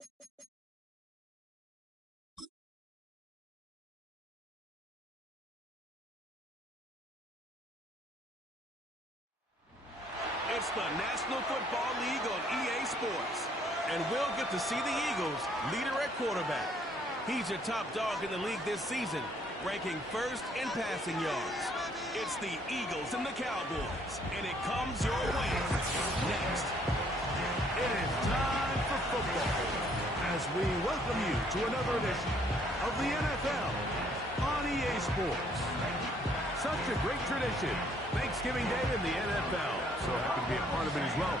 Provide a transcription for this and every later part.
It's the National Football League on EA Sports. And we'll get to see the Eagles leader at quarterback. He's your top dog in the league this season, ranking first in passing yards. It's the Eagles and the Cowboys, and it comes your way. Next. It is time for football as we welcome you to another edition of the NFL on EA Sports. Such a great tradition. Thanksgiving Day in the NFL. So happy to be a part of it as well.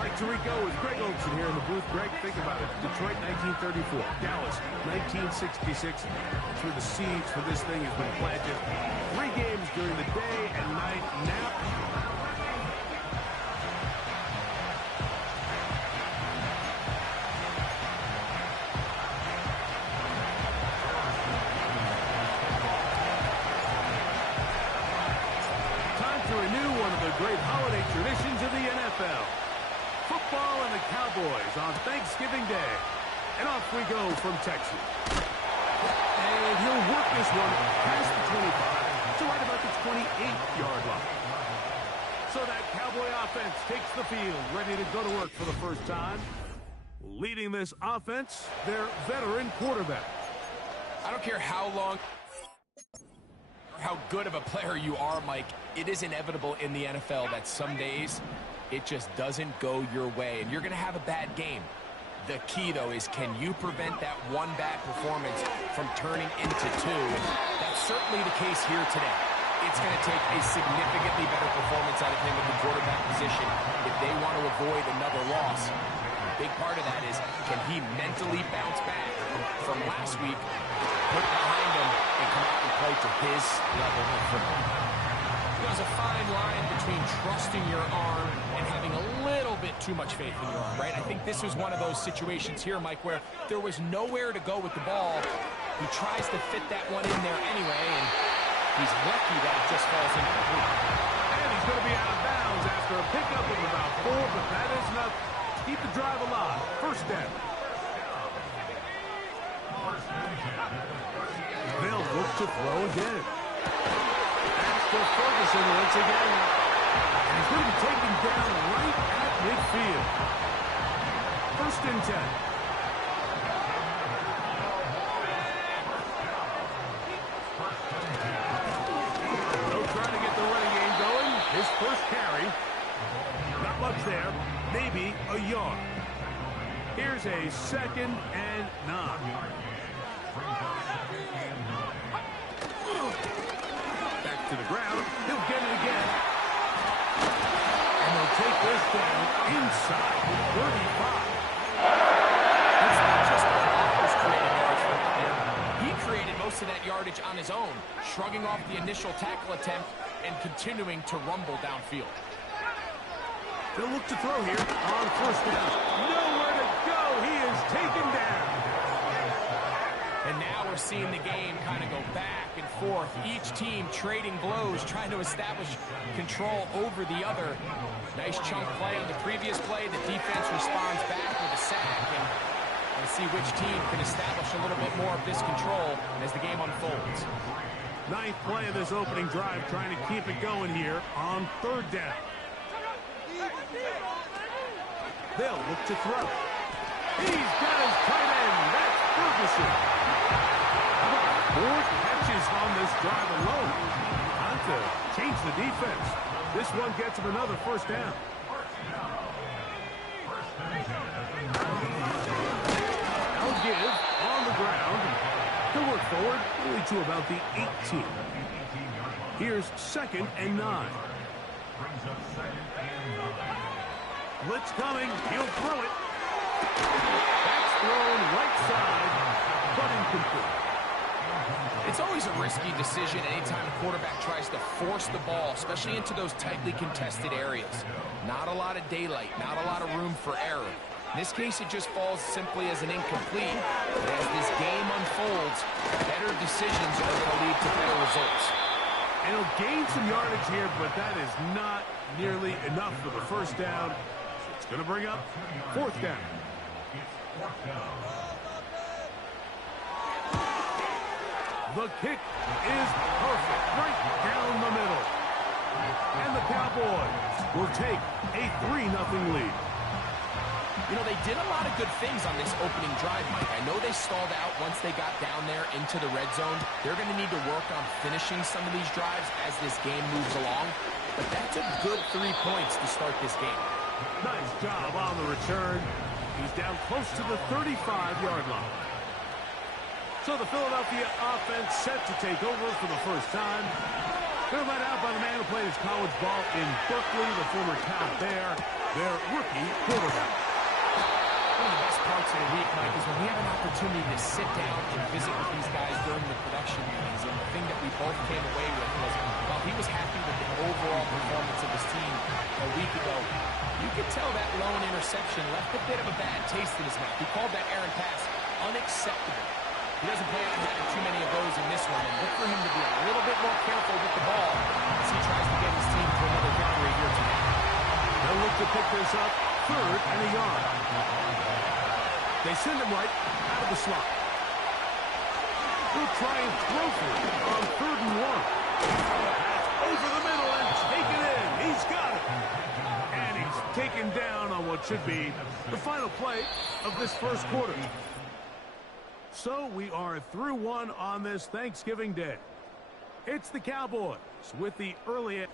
Mike Tirico with Greg Olsen here in the booth. Greg, think about it. Detroit, 1934. Dallas, 1966. That's where the seeds for this thing has been planted. 3 games during the day and night nap. Great holiday traditions of the NFL. Football and the Cowboys on Thanksgiving Day. And off we go from Texas. And he'll work this one past the 25 to right about the 28-yard line. So that Cowboy offense takes the field, ready to go to work for the first time. Leading this offense, their veteran quarterback. I don't care how long or how good of a player you are, Mike. It is inevitable in the NFL that some days it just doesn't go your way, and you're going to have a bad game. The key, though, is can you prevent that one bad performance from turning into 2? And that's certainly the case here today. It's going to take a significantly better performance out of him at the quarterback position if they want to avoid another loss. A big part of that is, can he mentally bounce back from last week, put it behind him, and come out and play to his level of football? There's a fine line between trusting your arm and having a little bit too much faith in your arm, right? I think this was one of those situations here, Mike, where there was nowhere to go with the ball. He tries to fit that one in there anyway, and he's lucky that it just falls incomplete. And he's going to be out of bounds after a pickup of about 4, but that is enough to keep the drive alive. First down. They'll look to throw again. Ferguson once again. And he's going to be taken down right at midfield. First and 10. They'll try to get the running game going. His first carry. Not much there. Maybe a yard. Here's a 2nd and 9. To the ground, he'll get it again. And they'll take this down inside the 35. It's not just the Packers creating yards for him there. He created most of that yardage on his own, shrugging off the initial tackle attempt and continuing to rumble downfield. They'll look to throw here on first down. Nowhere to go. He is taken down. And now we're seeing the game kind of go back and forth. Each team trading blows, trying to establish control over the other. Nice chunk play on the previous play. The defense responds back with a sack. And we'll see which team can establish a little bit more of this control as the game unfolds. 9th play of this opening drive, trying to keep it going here on 3rd down. They'll look to throw. He's got his tight end. That's Ferguson. 4 catches on this drive alone. Time to change the defense. This one gets him another first down. I'll give on the ground. He'll work forward only to about the 18. Here's 2nd and 9. Blitz coming. He'll throw it. That's thrown right side, but incomplete. It's always a risky decision anytime a quarterback tries to force the ball, especially into those tightly contested areas. Not a lot of daylight, not a lot of room for error. In this case, it just falls simply as an incomplete. But as this game unfolds, better decisions are going to lead to better results. And he'll gain some yardage here, but that is not nearly enough for the first down. So it's going to bring up 4th down. The kick is perfect, right down the middle. And the Cowboys will take a 3-0 lead. You know, they did a lot of good things on this opening drive, Mike. I know they stalled out once they got down there into the red zone. They're going to need to work on finishing some of these drives as this game moves along. But that's a good 3 points to start this game. Nice job on the return. He's down close to the 35-yard line. So the Philadelphia offense set to take over for the first time. They're led out by the man who played his college ball in Berkeley, the former Cal Bear, their rookie quarterback. One of the best parts of the week, Mike, is when we have an opportunity to sit down and visit with these guys during the production meetings. And the thing that we both came away with was, while he was happy with the overall performance of his team a week ago, you could tell that lone interception left a bit of a bad taste in his mouth. He called that errant pass unacceptable. He doesn't plan on having too many of those in this one, and look for him to be a little bit more careful with the ball as he tries to get his team to another victory here tonight. They'll look to pick this up, 3rd and a yard. They send him right out of the slot. He'll try and throw for it on 3rd and 1. Over the middle and take it in. He's got it. And he's taken down on what should be the final play of this first quarter. So we are through one on this Thanksgiving Day. It's the Cowboys with the early...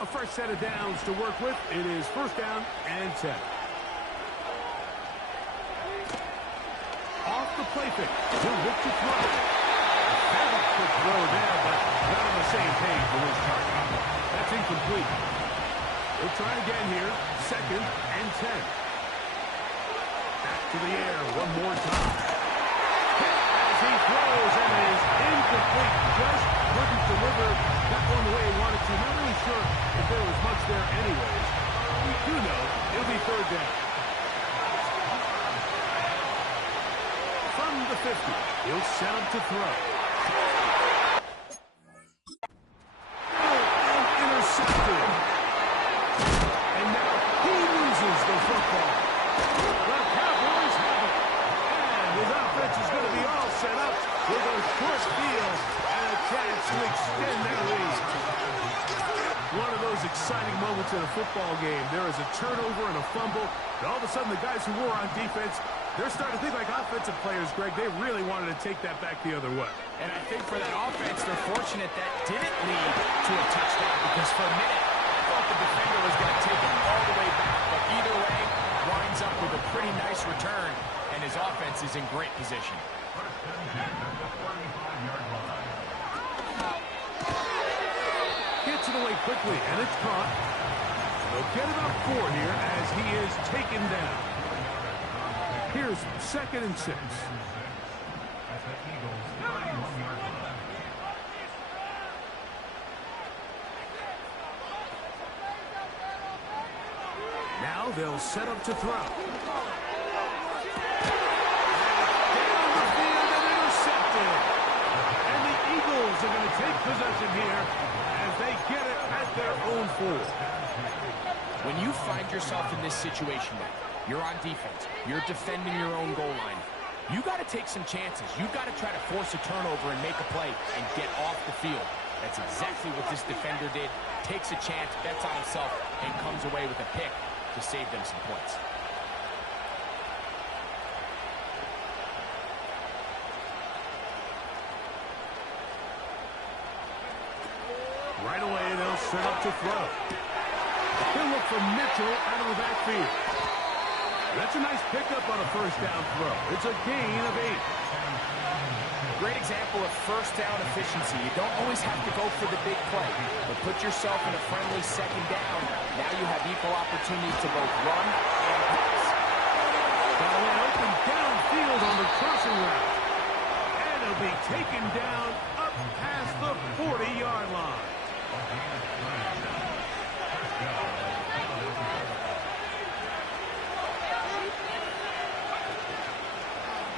A fresh set of downs to work with. It is 1st down and 10. Off the play fake. He'll look to throw. Very quick throw there, but not on the same page for this target. That's incomplete. He'll try again here. 2nd and 10. Back to the air one more time. Hit as he throws, and it is incomplete. Just couldn't deliver that one the way he wanted to. Not really sure if there was much there anyways. We do know it'll be 3rd down. From the 50, he'll set up to throw. Intercepted. And now he loses the football. The Cowboys have it. And his offense is going to be all set up with a short field and a chance to extend their lead. One of those exciting moments in a football game. There is a turnover and a fumble. And all of a sudden, the guys who were on defense, they're starting to think like offensive players, Greg. They really wanted to take that back the other way. And I think for that offense, they're fortunate that didn't lead to a touchdown, because for a minute, I thought the defender was going to take it all the way back. But either way, winds up with a pretty nice return, and his offense is in great position. Gets it away quickly, and it's caught. They'll get about 4 here as he is taken down. Here's 2nd and 6. Now they'll set up to throw. Down the field and intercepted. And the Eagles are going to take possession here as they get it at their own 4. When you find yourself in this situation, Mike, you're on defense, you're defending your own goal line, you got to take some chances. You got to try to force a turnover and make a play and get off the field. That's exactly what this defender did. Takes a chance, bets on himself, and comes away with a pick to save them some points. Right away, they'll set up to throw. He'll look for Mitchell out of the backfield. That's a nice pickup on a 1st down throw. It's a gain of 8. Great example of 1st down efficiency. You don't always have to go for the big play, but put yourself in a friendly 2nd down. Now you have equal opportunity to both run and pass. Got a man open downfield on the crossing route. And he'll be taken down up past the 40-yard line.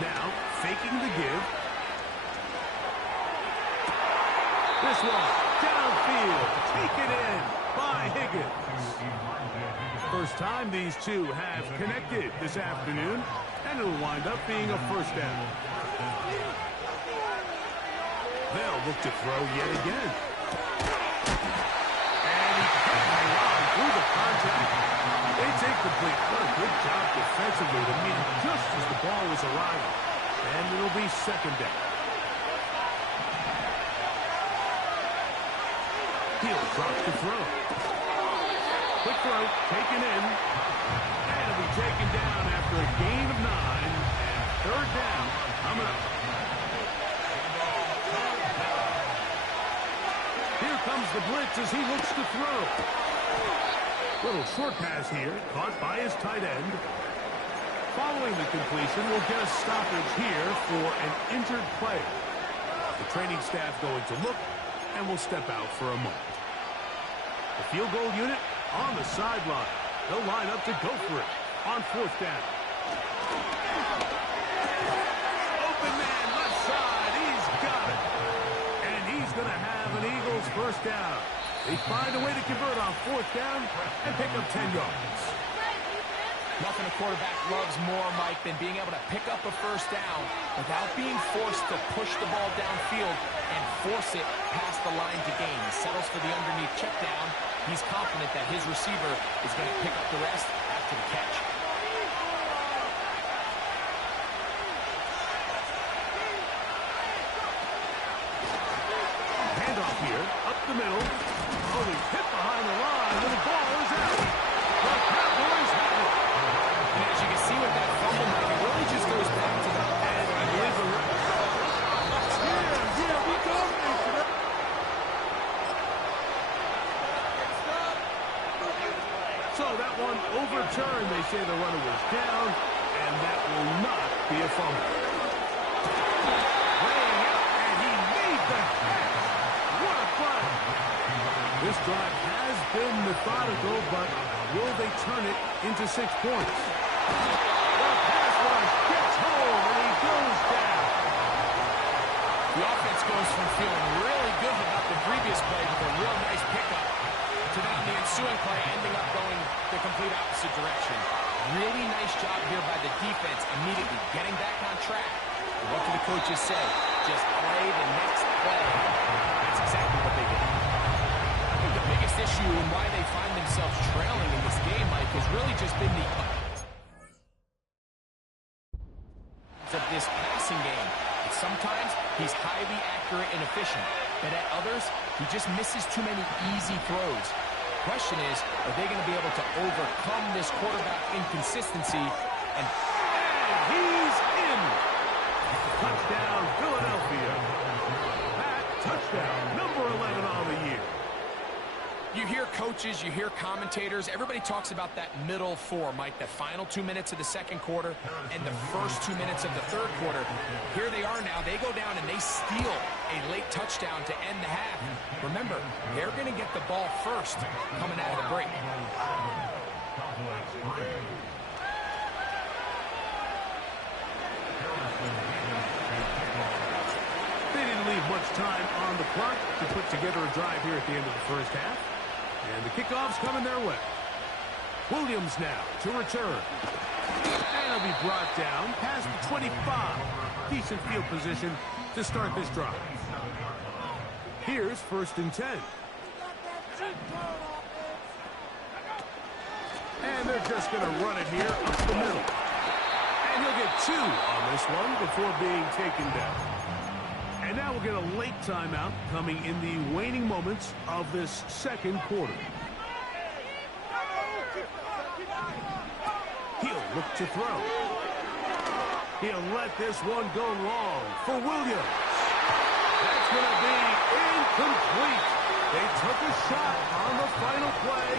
Now, faking the give. This one, downfield, taken in by Higgins. First time these two have connected this afternoon, and it'll wind up being a first down. They'll look to throw yet again. And he can't hang on through the contact. It's incomplete. What a good job defensively to meet it just as the ball was arriving. And it'll be second down. He'll drop to throw. Quick throw, taken in. And it'll be taken down after a gain of 9. And third down coming up. Here comes the blitz as he looks to throw. Little short pass here, caught by his tight end. Following the completion, we'll get a stoppage here for an injured player. The training staff going to look, and will step out for a moment. The field goal unit on the sideline. They'll line up to go for it on fourth down. Open man, left side. He's got it. And he's going to have an Eagles first down. They find a way to convert on fourth down and pick up 10 yards. Nothing a quarterback loves more, Mike, than being able to pick up a first down without being forced to push the ball downfield and force it past the line to gain. He settles for the underneath check down. He's confident that his receiver is going to pick up the rest after the catch. Handoff here, up the middle. Oh, he's hit behind the line, and the ball is out. The Cowboys have it. And as you can see with that fumble, Mike, it really just goes back to the... And I believe the... Yeah, we dominated. So that one overturned. They say the runner was down, and that will not be a fumble. Laying out, and he made the catch. What a play. This drive has been methodical, but will they turn it into 6 points? The pass rush gets home, and he goes down. The offense goes from feeling really good about the previous play with a real nice pickup to then the ensuing play ending up going the complete opposite direction. Really nice job here by the defense, immediately getting back on track. And what do the coaches say? Just play the next play. That's exactly what they did. I think the biggest issue and why they find themselves trailing in this game, Mike, has really just been the of this passing game. And sometimes he's highly accurate and efficient, but at others, he just misses too many easy throws. Question is, are they going to be able to overcome this quarterback inconsistency? And he's in. Touchdown, Philadelphia. That touchdown, number 11 on the year. You hear coaches, you hear commentators, everybody talks about that middle four, Mike, the final 2 minutes of the second quarter and the first 2 minutes of the third quarter. Here they are now. They go down and they steal a late touchdown to end the half. Remember, they're going to get the ball first coming out of the break. They didn't leave much time on the clock to put together a drive here at the end of the first half. And the kickoff's coming their way. Williams now to return. And he'll be brought down past the 25. Decent field position to start this drive. Here's first and 10. And they're just going to run it here up the middle. And he'll get 2 on this one before being taken down. And now we'll get a late timeout coming in the waning moments of this second quarter. He'll look to throw. He'll let this one go long for Williams. That's going to be incomplete. They took a shot on the final play.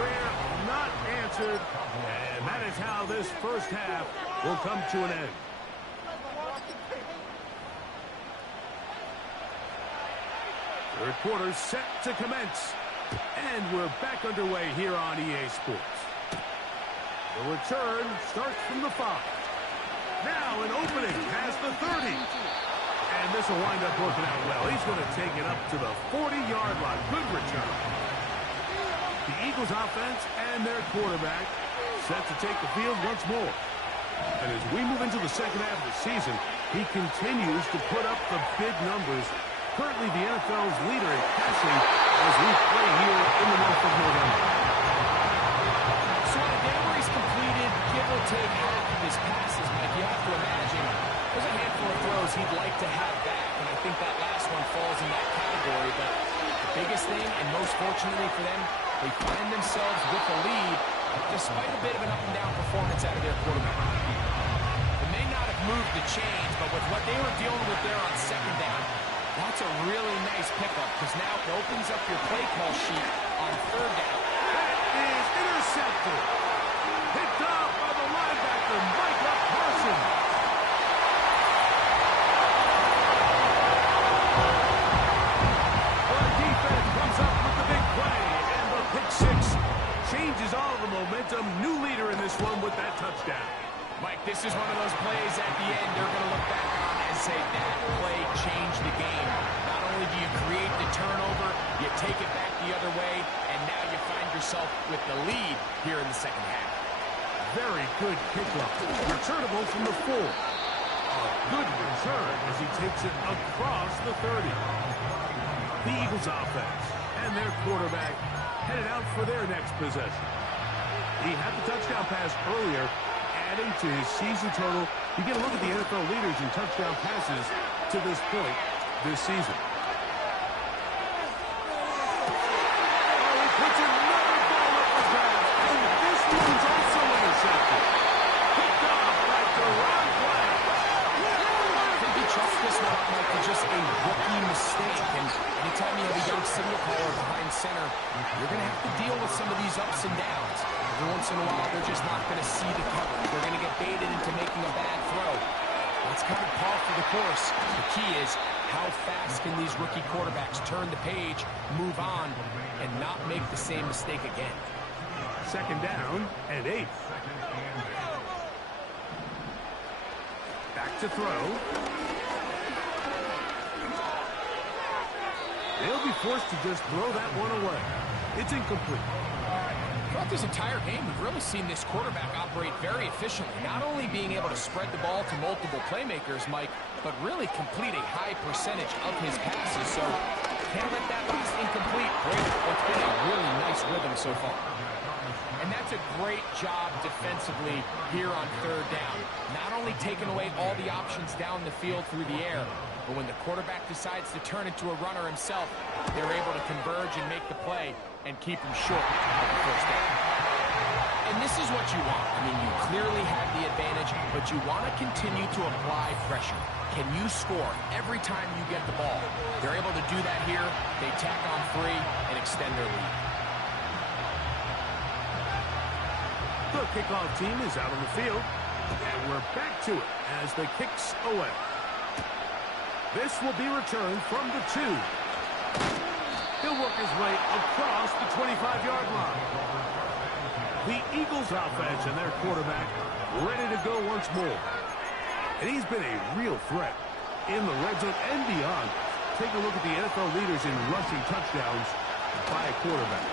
Prayer not answered. And that is how this first half will come to an end. Third quarter set to commence. And we're back underway here on EA Sports. The return starts from the 5. Now an opening past the 30. And this will wind up working out well. He's going to take it up to the 40-yard line. Good return. The Eagles offense and their quarterback set to take the field once more. And as we move into the second half of the season, he continues to put up the big numbers. Currently the NFL's leader in passing as we play here in the month of November. So on a day where he's completed, give or take half of his passes, Mike, you have to imagine there's a handful of throws he'd like to have back, and I think that last one falls in that category. But the biggest thing, and most fortunately for them, they find themselves with a lead despite a bit of an up-and-down performance out of their quarterback. It may not have moved the chains, but with what they were dealing with there on second down, that's a really nice pickup because now it opens up your play call sheet on third down. That is intercepted. Picked off by the linebacker, Micah Parsons. The defense comes up with the big play, and the pick six changes all the momentum. New leader in this one with that touchdown. Mike, this is one of those plays at the end they're going to look back on and say that play changed the game. Not only do you create the turnover, you take it back the other way, and now you find yourself with the lead here in the second half. Very good kickoff. Returnable from the 4. A good return as he takes it across the 30. The Eagles offense and their quarterback headed out for their next possession. He had the touchdown pass earlier, adding to his season total. You get a look at the NFL leaders in touchdown passes to this point this season. Oh, he puts another ball up the ground, and this one's also intercepted. Picked off by Deron Black. I think he trusts this one up, Mike, to just a rookie mistake. And anytime you have a young signal caller behind center, you're going to have to deal with some of these ups and downs. Every once in a while, they're just not going to see the cover. They're going to get baited into making a bad throw. That's kind of par for the course. The key is how fast can these rookie quarterbacks turn the page, move on, and not make the same mistake again. Second down and 8. Back to throw. They'll be forced to just throw that one away. It's incomplete. Throughout this entire game, we've really seen this quarterback operate very efficiently, not only being able to spread the ball to multiple playmakers, Mike, but really complete a high percentage of his passes. So can't let that last incomplete break what's been a really nice rhythm so far. And that's a great job defensively here on third down. Not only taking away all the options down the field through the air, but when the quarterback decides to turn into a runner himself, they're able to converge and make the play and keep him short of the first down. And this is what you want. I mean, you clearly have the advantage, but you want to continue to apply pressure. Can you score every time you get the ball? They're able to do that here. They tack on 3 and extend their lead. The kickoff team is out on the field, and we're back to it as the kick's away. This will be returned from the 2. He'll work his way across the 25-yard line. The Eagles offense and their quarterback ready to go once more. And he's been a real threat in the red zone and beyond. Take a look at the NFL leaders in rushing touchdowns by a quarterback.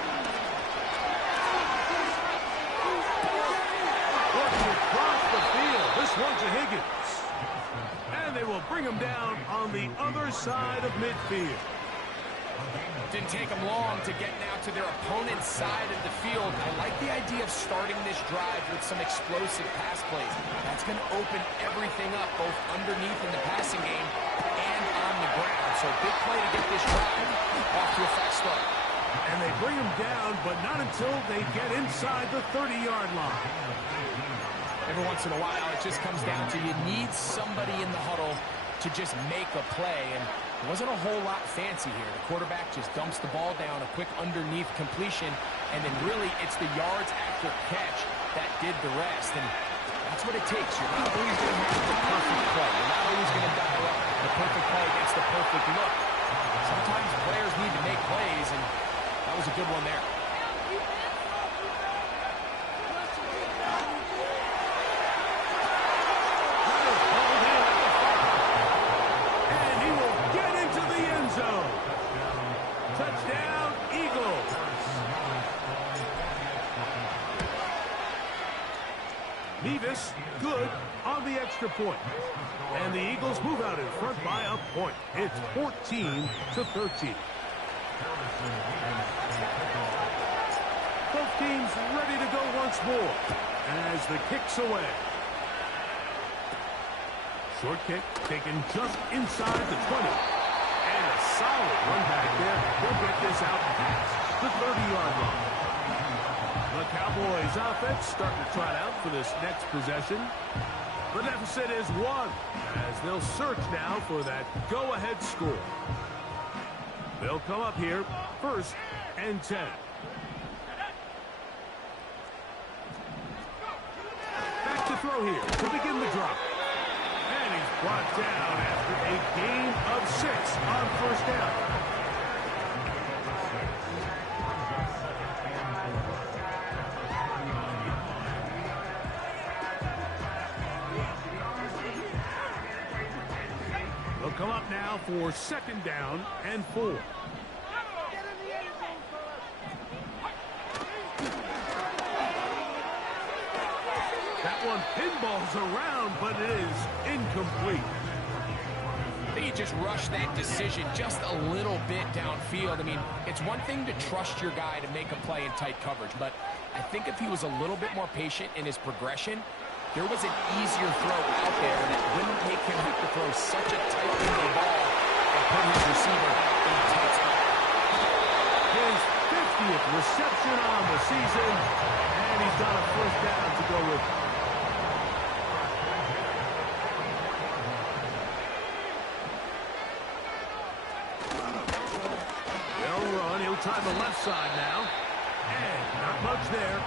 Working across the field. This one to Higgins. And they will bring him down on the other side of midfield. Didn't take them long to get now to their opponent's side of the field. I like the idea of starting this drive with some explosive pass plays. That's going to open everything up, both underneath in the passing game and on the ground. So big play to get this drive off to a fast start. And they bring him down, but not until they get inside the 30-yard line. Every once in a while, it just comes down to you need somebody in the huddle to just make a play. And it wasn't a whole lot fancy here. The quarterback just dumps the ball down, a quick underneath completion, and then really it's the yards after catch that did the rest. And that's what it takes. You're not always going to have the perfect play. You're not always going to dial up the perfect play against the perfect look. Sometimes players need to make plays, and that was a good one there. extra point. And the Eagles move out in front by a point. It's 14-13. Both teams ready to go once more as the kick's away. Short kick taken just inside the 20. And a solid run back there. He'll get this out past the 30-yard line. The Cowboys offense starting to trot out for this next possession. The deficit is 1 as they'll search now for that go-ahead score. They'll come up here 1st and 10. Back to throw here to begin the drop. And he's brought down after a gain of 6 on 1st down. They'll come up now for 2nd down and 4. That one pinballs around, but it is incomplete. I think he just rushed that decision just a little bit downfield. I mean, it's one thing to trust your guy to make a play in tight coverage, but I think if he was a little bit more patient in his progression, there was an easier throw out there that wouldn't make him have to throw such a tight window ball and put his receiver in a tight spot. His 50th reception on the season, and he's got a 1st down to go with. They'll run. He'll try the left side now. And not much there.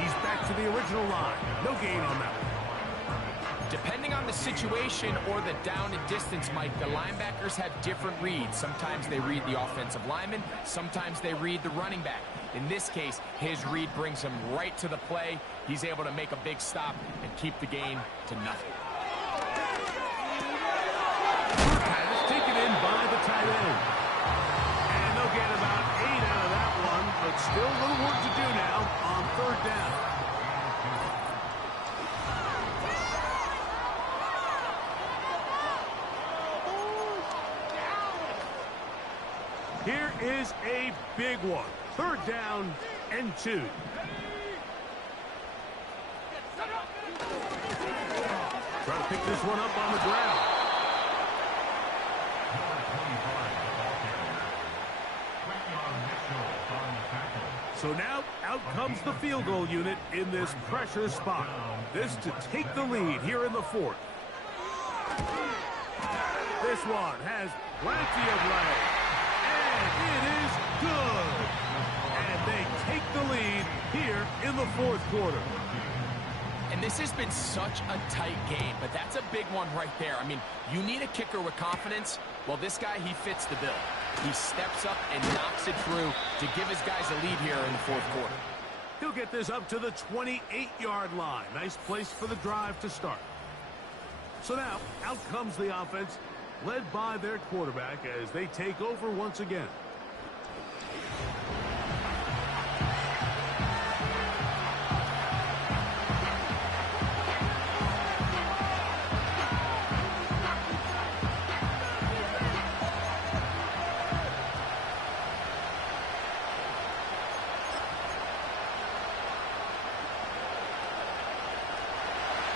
He's back to the original line. No gain on that one. Depending on the situation or the down and distance, Mike, the linebackers have different reads. Sometimes they read the offensive lineman. Sometimes they read the running back. In this case, his read brings him right to the play. He's able to make a big stop and keep the gain to nothing. Pass taken in by the tight end. And they'll get about 8 out of that one, but still a little work to do now on 3rd down. Here is a big one. 3rd down and 2. Try to pick this one up on the ground. So now out comes the field goal unit in this pressure spot. This to take the lead here in the 4th. This one has plenty of leg. And it is good. And they take the lead here in the 4th quarter. And this has been such a tight game, but that's a big one right there. I mean, you need a kicker with confidence. Well, this guy, he fits the bill. He steps up and knocks it through to give his guys a lead here in the 4th quarter. He'll get this up to the 28-yard line. Nice place for the drive to start. So now, out comes the offense, led by their quarterback as they take over once again.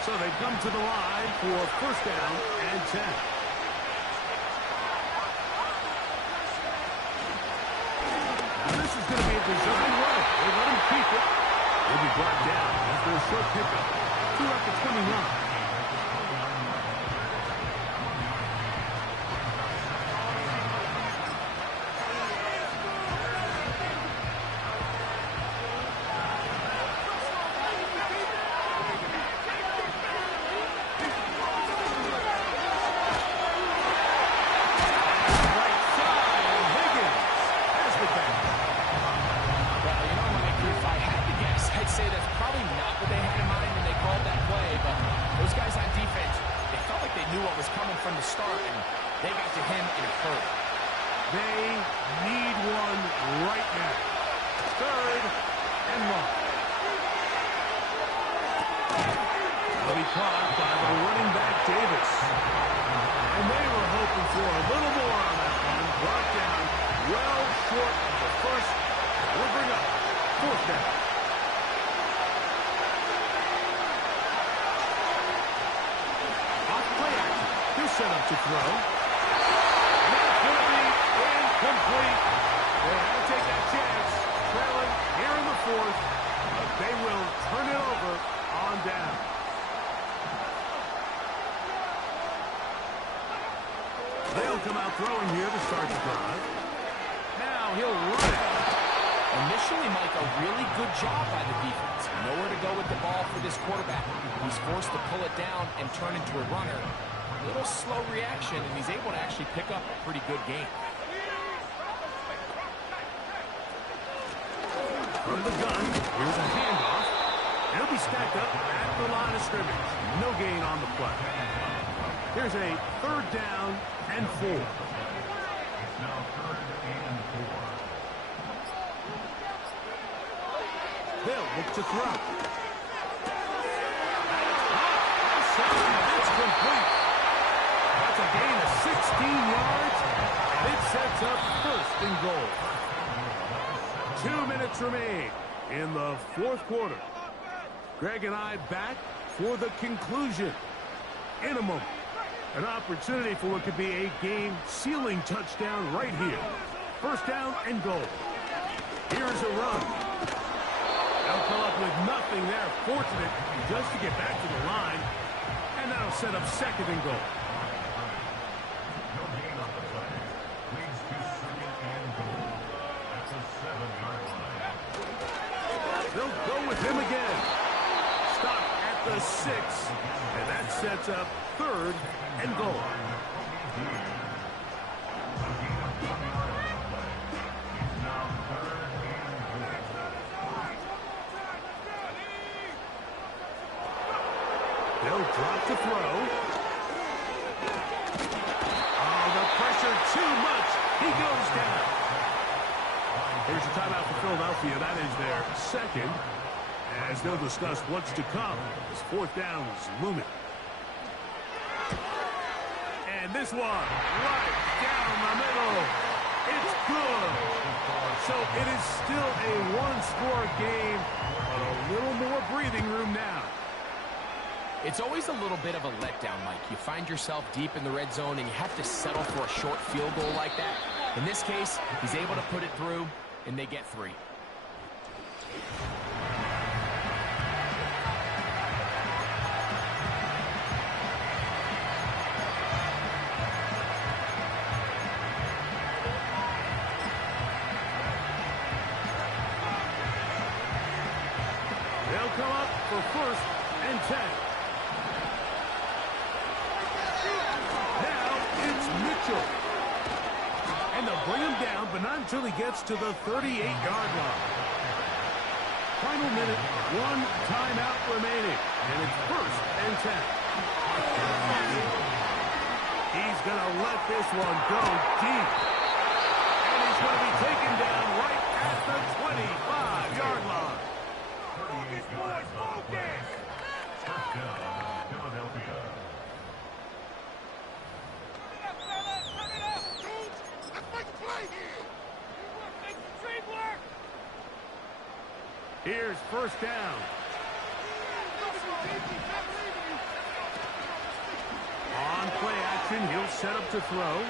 So they come to the line for 1st down and 10. Now this is going to be a design run. They let him keep it. He'll be brought down after a short pickup. 2 up to 29. Caught by the running back And they were hoping for a little more on that one. Brought down well short of the first. We'll bring up fourth down. Off play action. He'll set up to throw. And that's going to be incomplete. They had to take that chance. Trailing here in the fourth. But they will turn it over on down. They'll come out throwing here to start the drive. Now he'll run it. Initially, Mike, a really good job by the defense. Nowhere to go with the ball for this quarterback. He's forced to pull it down and turn into a runner. A little slow reaction, and he's able to actually pick up a pretty good game. From the gun, here's a handoff. He'll be stacked up at the line of scrimmage. No gain on the play. Here's a third down and 4. Now third and 4. They'll look to throw. It's complete. That's a gain of 16 yards, and it sets up first and goal. 2 minutes remain in the fourth quarter. Greg and I back for the conclusion. In a moment, an opportunity for what could be a game-sealing touchdown right here. First down and goal. Here's a run. They'll come up with nothing there. Fortunate just to get back to the line. And that'll set up second and goal. No gain on the play. Leads to second and goal. At the 7-yard line. They'll go with him again. Stop at the 6. And that sets up third and goal. They'll drop to throw. Oh, the pressure too much. He goes down. Here's a timeout for Philadelphia. That is their second. As they'll discuss what's to come. This fourth down is looming. And this one, right down the middle. It's good. So it is still a one-score game, but a little more breathing room now. It's always a little bit of a letdown, Mike. You find yourself deep in the red zone, and you have to settle for a short field goal like that. In this case, he's able to put it through, and they get 3. They'll come up for first and 10. Now it's Mitchell. And they'll bring him down, but not until he gets to the 38-yard line. Final minute, 1 timeout remaining. And it's first and 10. He's going to let this one go deep. And he's going to be taken down right at the 25-yard line. Focus, boys, focus! First down, Philadelphia. Here's first down. On play action, he'll set up to throw.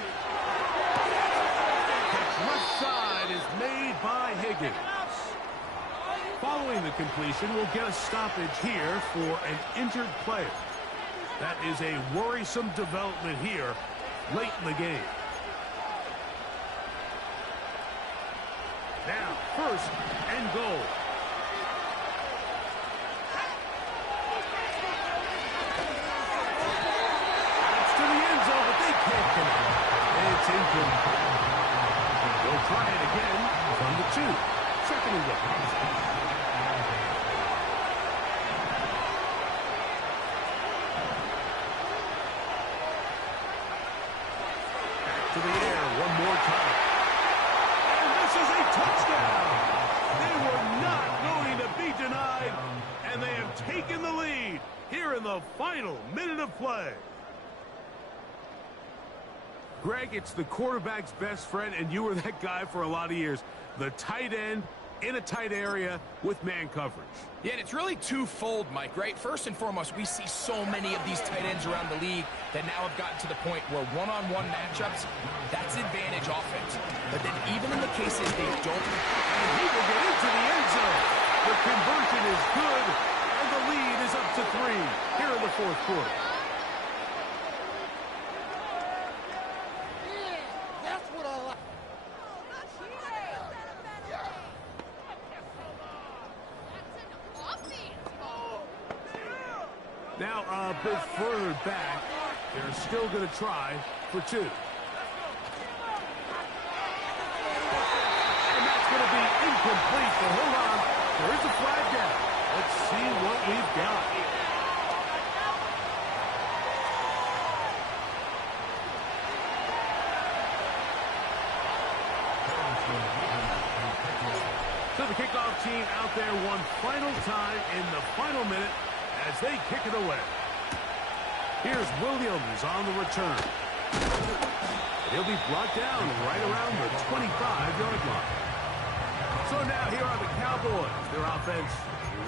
Catch left side is made by Higgins. Following the completion, we'll get a stoppage here for an injured player. That is a worrisome development here late in the game. Now, first and goal. It's to the end zone, but they can't connect. It's incomplete. They'll try it again from the 2. Second and goal. To the air one more time. And this is a touchdown. They were not going to be denied, and they have taken the lead here in the final minute of play. Greg, it's the quarterback's best friend, and you were that guy for a lot of years. The tight end in a tight area with man coverage. Yeah, and it's really twofold, Mike, right? First and foremost, we see so many of these tight ends around the league that now have gotten to the point where one-on-one matchups, that's advantage offense. But then even in the cases they don't... And he will get into the end zone. The conversion is good, and the lead is up to 3 here in the fourth quarter. Now a bit further back. They're still going to try for 2. And that's going to be incomplete, but hold on. There is a flag down. Let's see what we've got. So the kickoff team out there one final time in the final minute as they kick it away. Here's Williams on the return. He'll be brought down right around the 25-yard line. So now here are the Cowboys. Their offense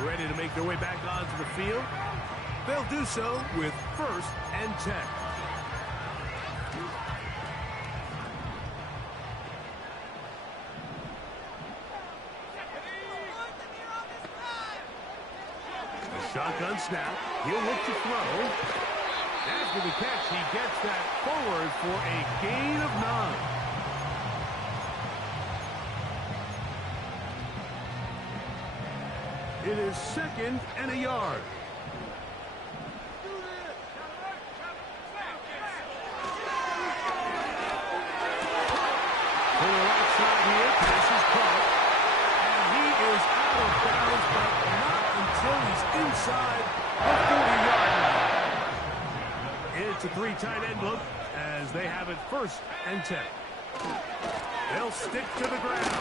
ready to make their way back onto the field. They'll do so with 1st and 10. Shotgun snap. He'll look to throw. After the catch, he gets that forward for a gain of 9. It is 2nd and a yard. To the right side here, pass is caught. And he is out of bounds, but not until he's inside the 40-yard line. It's a 3 tight end look as they have it 1st and 10. They'll stick to the ground.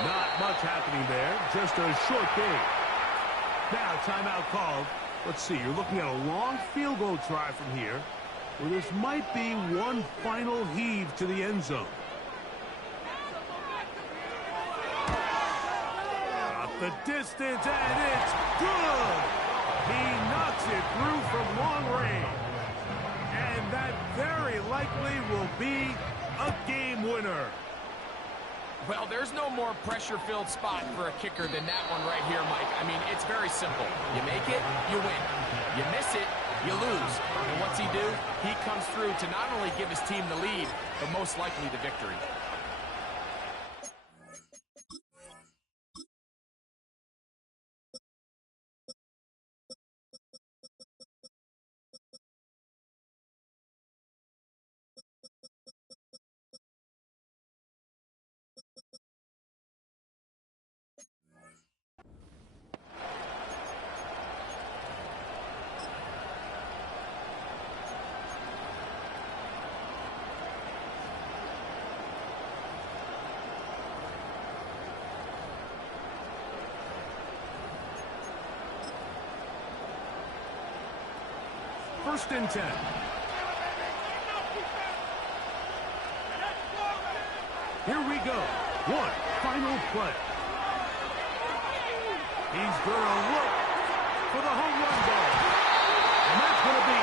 Not much happening there, just a short game. Now timeout called. Let's see, you're looking at a long field goal try from here, where this might be one final heave to the end zone. The distance, and it's good. He knocks it through from long range. And that very likely will be a game winner. Well, there's no more pressure-filled spot for a kicker than that one right here, Mike. I mean, it's very simple. You make it, you win. You miss it, you lose. And what's he do? He comes through to not only give his team the lead, but most likely the victory. First and 10. Here we go. One final play. He's going to look for the home run ball. And that's going to be